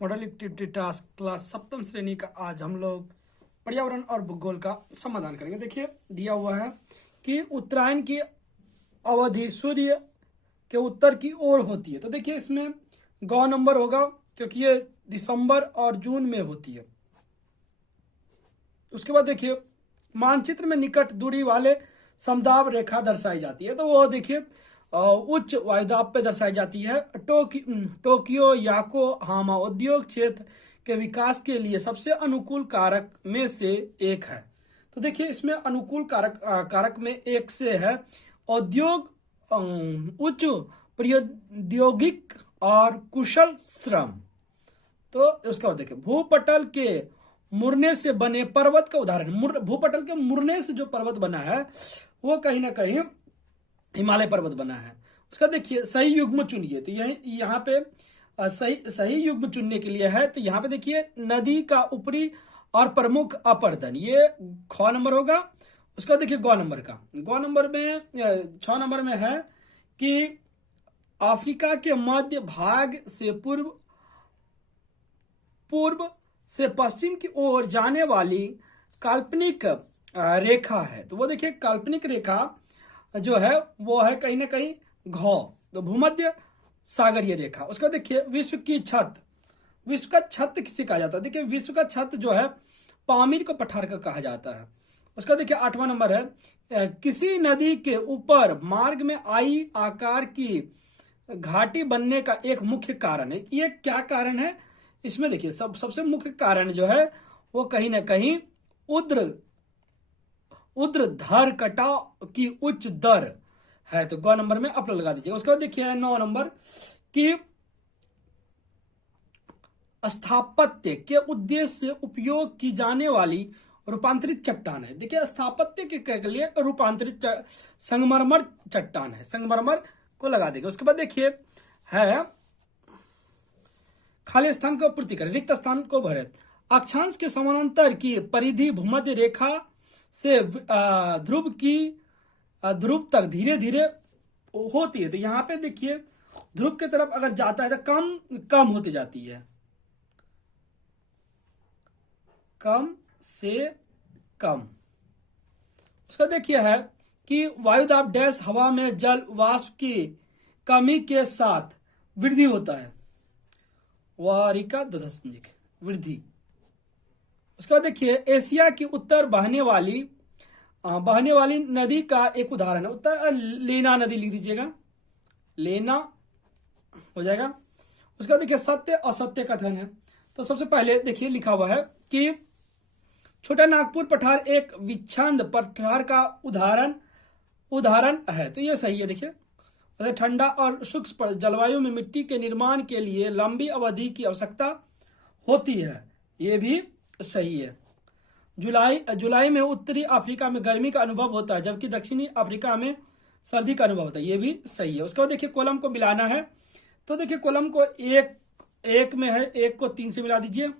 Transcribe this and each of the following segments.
Model activity task class सप्तम श्रेणी का आज हम लोग पर्यावरण और भूगोल का समाधान करेंगे। देखिए दिया हुआ है कि उत्तरायण की अवधि सूर्य के उत्तर की ओर होती है। तो देखिए इसमें गौ नंबर होगा क्योंकि ये दिसंबर और जून में होती है। उसके बाद देखिए मानचित्र में निकट दूरी वाले समदाब रेखा दर्शाई जाती है। तो वो देखिए उच्च वायुदाब पे दर्शाई जाती है। टोक्यो याकोहामा उद्योग क्षेत्र के विकास के लिए सबसे अनुकूल कारक में से एक है। तो देखिए इसमें अनुकूल कारक में एक से है औद्योग, उच्च प्रौद्योगिक और कुशल श्रम। तो उसके बाद देखिए भूपटल के मुड़ने से बने पर्वत का उदाहरण। भूपटल के मुड़ने से जो पर्वत बना है वो कहीं ना कहीं हिमालय पर्वत बना है। उसका देखिए सही युग्म चुनिए। तो यहाँ पे सही युग्म चुनने के लिए है। तो यहाँ पे देखिए नदी का ऊपरी और प्रमुख अपर्दन, ये ख नंबर होगा। उसका देखिए गौ नंबर में 6 नंबर में है कि अफ्रीका के मध्य भाग से पूर्व से पश्चिम की ओर जाने वाली काल्पनिक रेखा है। तो वो देखिए काल्पनिक रेखा जो है वो है कहीं ना कहीं घ, तो भूमध्य सागरीय रेखा। उसका देखिए विश्व का छत किसे कहा जाता है? देखिए विश्व का छत जो है पामीर को पठार का कहा जाता है। उसका देखिए 8वां नंबर है किसी नदी के ऊपर मार्ग में आई आकार की घाटी बनने का एक मुख्य कारण है। ये क्या कारण है? इसमें देखिए सबसे मुख्य कारण जो है वो कहीं ना कहीं ऊर्ध्वाधर कटाव की उच्च दर है। तो ग नंबर में आप लोग लगा दीजिएगा। उसके बाद देखिए 9 नंबर की स्थापत्य के उद्देश्य से उपयोग की जाने वाली रूपांतरित चट्टान है। देखिए स्थापत्य के लिए रूपांतरित संगमरमर चट्टान है, संगमरमर को लगा देगा। उसके बाद देखिए है खाली स्थान को पूर्ति करें, रिक्त स्थान को भरे। अक्षांश के समानांतर की परिधि भूमध्य रेखा से ध्रुव तक धीरे धीरे होती है। तो यहाँ पे देखिए ध्रुव की तरफ अगर जाता है तो कम होती जाती है, कम से कम। उसका देखिए है कि वायुदाब डैश हवा में जल वाष्प की कमी के साथ वृद्धि होता है, वारिका दधस्निक वृद्धि। उसके बाद देखिए एशिया की उत्तर बहने वाली नदी का एक उदाहरण है। उत्तर लेना नदी लिख दीजिएगा, लेना हो जाएगा। उसका देखिए सत्य असत्य कथन है। तो सबसे पहले देखिए लिखा हुआ है कि छोटा नागपुर पठार एक विच्छांद पठार का उदाहरण है। तो ये सही है। देखिए ठंडा और शुष्क जलवायु में मिट्टी के निर्माण के लिए लंबी अवधि की आवश्यकता होती है, ये भी सही है। जुलाई में उत्तरी अफ्रीका में गर्मी का अनुभव होता है जबकि दक्षिणी अफ्रीका में सर्दी का अनुभव होता है, ये भी सही है। उसके बाद देखिए कॉलम को मिलाना है। तो देखिए कॉलम को एक में है, 1 को 3 से मिला दीजिए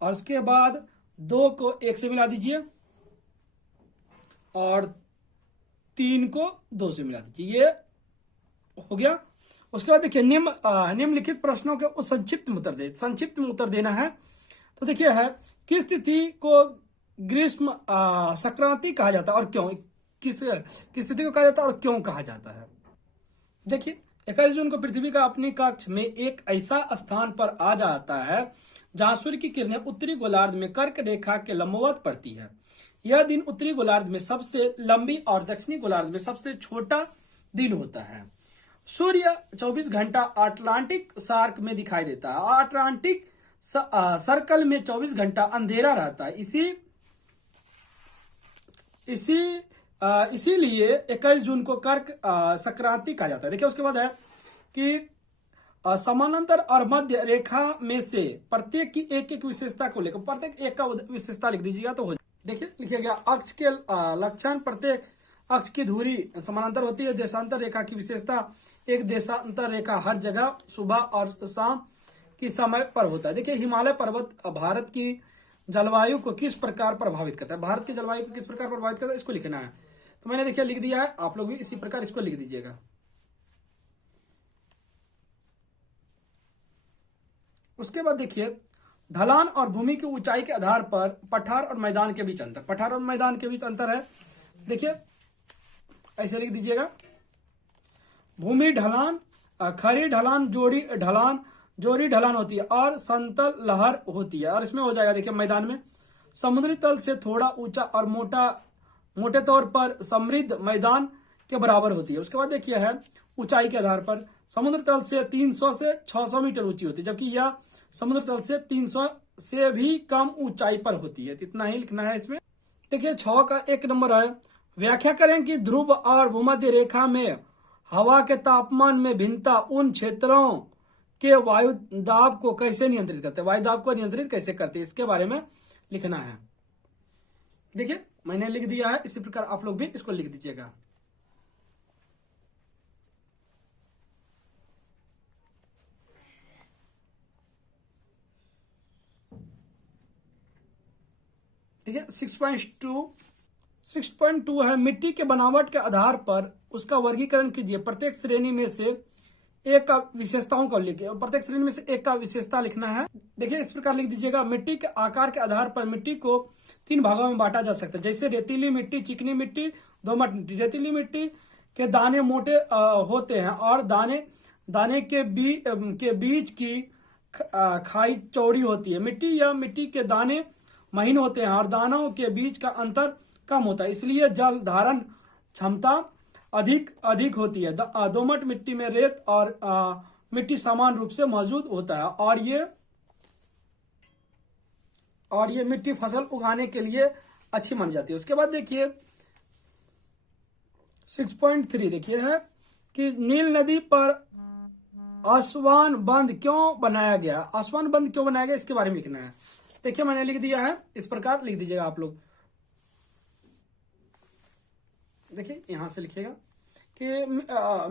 और उसके बाद 2 को 1 से मिला दीजिए और 3 को 2 से मिला दीजिए, ये हो गया। उसके बाद देखिए निम्नलिखित प्रश्नों के संक्षिप्त में उत्तर देना है। तो देखिए है किस तिथि को ग्रीष्म संक्रांति कहा जाता है और क्यों? किस तिथि को कहा जाता है और क्यों कहा जाता है? देखिए 21 जून को पृथ्वी का अपनी कक्ष में एक ऐसा स्थान पर आ जाता है जहां सूर्य की किरणें उत्तरी गोलार्ध में कर्क रेखा के लंबवत पड़ती है। यह दिन उत्तरी गोलार्ध में सबसे लंबी और दक्षिणी गोलार्ध में सबसे छोटा दिन होता है। सूर्य 24 घंटा अटलांटिक सार्क में दिखाई देता है और अटलांटिक सर्कल में 24 घंटा अंधेरा रहता है। इसीलिए 21 जून को कर्क संक्रांति कहा जाता है। देखिए उसके बाद है कि समानांतर और मध्य रेखा में से प्रत्येक की एक विशेषता को लेकर प्रत्येक एक का विशेषता लिख दीजिएगा तो हो जाए। देखिए लिखिए गया अक्ष के लक्षण, प्रत्येक अक्ष की धुरी समानांतर होती है। देशांतर रेखा की विशेषता, एक देशांतर रेखा हर जगह सुबह और शाम की समय पर होता है। देखिए हिमालय पर्वत भारत की जलवायु को किस प्रकार प्रभावित करता है? भारत की जलवायु को किस प्रकार प्रभावित करता है, इसको लिखना है। तो मैंने देखिए लिख दिया है, आप लोग भी इसी प्रकार इसको लिख दीजिएगा। उसके बाद देखिए ढलान और भूमि की ऊंचाई के आधार पर पठार और मैदान के बीच अंतर। पठार और मैदान के बीच अंतर है, देखिए ऐसे लिख दीजिएगा। भूमि ढलान, खड़ी ढलान, जोड़ी ढलान होती है और समतल लहर होती है। और इसमें हो जाएगा देखिए मैदान में समुद्री तल से थोड़ा ऊंचा और मोटे तौर पर समृद्ध मैदान के बराबर होती है। उसके बाद देखिए है ऊंचाई के आधार पर समुद्र तल से 300 से 600 मीटर ऊंची होती है, जबकि यह समुद्र तल से 300 से भी कम ऊंचाई पर होती है। इतना ही लिखना है इसमें। देखिए 6 का 1 नंबर है, व्याख्या करें कि ध्रुव और भूमध्य रेखा में हवा के तापमान में भिन्नता उन क्षेत्रों के वायु दाब को कैसे नियंत्रित करते हैं। वायु दाब को नियंत्रित कैसे करते हैं, इसके बारे में लिखना है। देखिए मैंने लिख दिया है, इसी प्रकार आप लोग भी इसको लिख दीजिएगा। ठीक है। 6.2 है, मिट्टी के बनावट के आधार पर उसका वर्गीकरण कीजिए। प्रत्येक श्रेणी में से एक का विशेषताओं को लिखिए और प्रत्येक श्रेणी में से एक का विशेषता लिखना है। देखिए इस प्रकार लिख दीजिएगा। मिट्टी के आकार के आधार पर मिट्टी को 3 भागों में बांटा जा सकता है, जैसे रेतीली मिट्टी, चिकनी मिट्टी, दोमट मिट्टी। रेतीली मिट्टी के दाने मोटे होते हैं और दाने के बीच की खाई चौड़ी होती है। मिट्टी या मिट्टी के दाने महीन होते हैं और दानों के बीच का अंतर कम होता है, इसलिए जल धारण क्षमता अधिक होती है। दोमट मिट्टी में रेत और मिट्टी समान रूप से मौजूद होता है और ये मिट्टी फसल उगाने के लिए अच्छी मानी जाती है। उसके बाद देखिए 6.3 देखिए है कि नील नदी पर आसवान बंद क्यों बनाया गया। आसवान बंद क्यों बनाया गया, इसके बारे में लिखना है। देखिए मैंने लिख दिया है, इस प्रकार लिख दीजिएगा आप लोग। देखिए यहां से लिखिएगा कि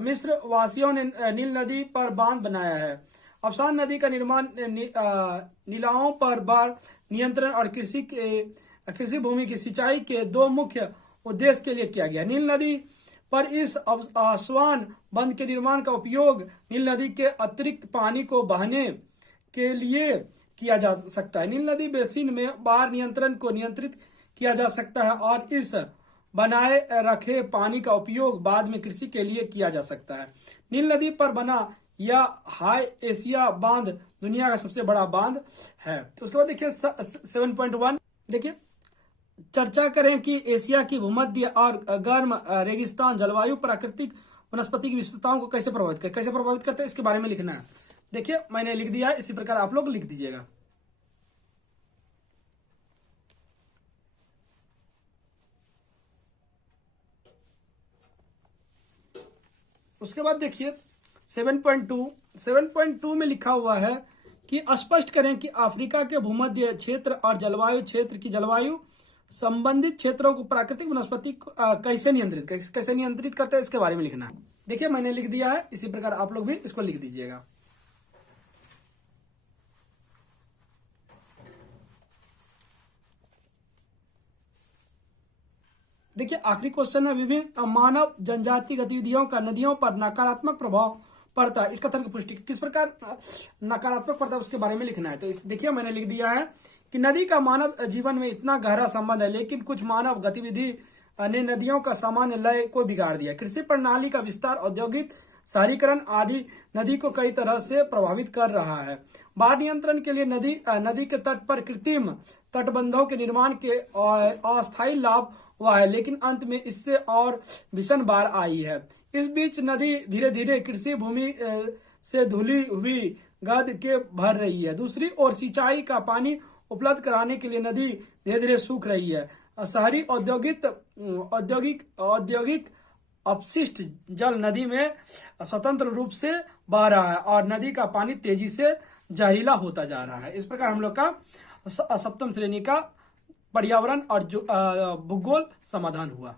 मिस्र वासियों ने नील नदी पर बांध बनाया है। आसवान नदी का निर्माण नीलाओं पर बाढ़ नियंत्रण और कृषि भूमि की सिंचाई के 2 मुख्य उद्देश्य के लिए किया गया। नील नदी पर इस आसवान बंध के निर्माण का उपयोग नील नदी के अतिरिक्त पानी को बहाने के लिए किया जा सकता है। नील नदी बेसिन में बाढ़ नियंत्रण को नियंत्रित किया जा सकता है और इस बनाए रखे पानी का उपयोग बाद में कृषि के लिए किया जा सकता है। नील नदी पर बना यह हाई एशिया बांध दुनिया का सबसे बड़ा बांध है। तो उसके बाद देखिए 7.1 देखिए चर्चा करें कि एशिया की भूमध्य और गर्म रेगिस्तान जलवायु प्राकृतिक वनस्पति की विशेषताओं को कैसे प्रभावित करते हैं, इसके बारे में लिखना है। देखिए मैंने लिख दिया है, इसी प्रकार आप लोग लिख दीजिएगा। उसके बाद देखिए 7.2 में लिखा हुआ है कि स्पष्ट करें कि अफ्रीका के भूमध्य क्षेत्र और जलवायु क्षेत्र की जलवायु संबंधित क्षेत्रों को प्राकृतिक वनस्पति कैसे नियंत्रित करते हैं, इसके बारे में लिखना है। देखिए मैंने लिख दिया है, इसी प्रकार आप लोग भी इसको लिख दीजिएगा। देखिए आखिरी क्वेश्चन है, विभिन्न मानव जनजाति गतिविधियों का नदियों पर नकारात्मक प्रभाव पड़ता है, इसका तर्क पुष्टि। किस प्रकार नकारात्मक पड़ता है उसके बारे में लिखना है। तो देखिए मैंने लिख दिया है कि नदी का मानव जीवन में इतना गहरा संबंध है, लेकिन कुछ मानव गतिविधि ने नदियों का सामान्य लय को बिगाड़ दिया। कृषि प्रणाली का विस्तार, औद्योगिक शहरीकरण आदि नदी को कई तरह से प्रभावित कर रहा है। बाढ़ नियंत्रण के लिए नदी के तट पर कृत्रिम तटबंधों के निर्माण के अस्थायी लाभ हुआ है, लेकिन अंत में इससे और भीषण बाढ़ आई है। इस बीच नदी धीरे धीरे कृषि भूमि से धुली हुई गद के भर रही है। दूसरी ओर सिंचाई का पानी उपलब्ध कराने के लिए नदी धीरे धीरे सूख रही है। शहरी औद्योगिक अपशिष्ट जल नदी में स्वतंत्र रूप से बह रहा है और नदी का पानी तेजी से जहरीला होता जा रहा है। इस प्रकार हम लोग का 7वीं श्रेणी का पर्यावरण और भूगोल समाधान हुआ।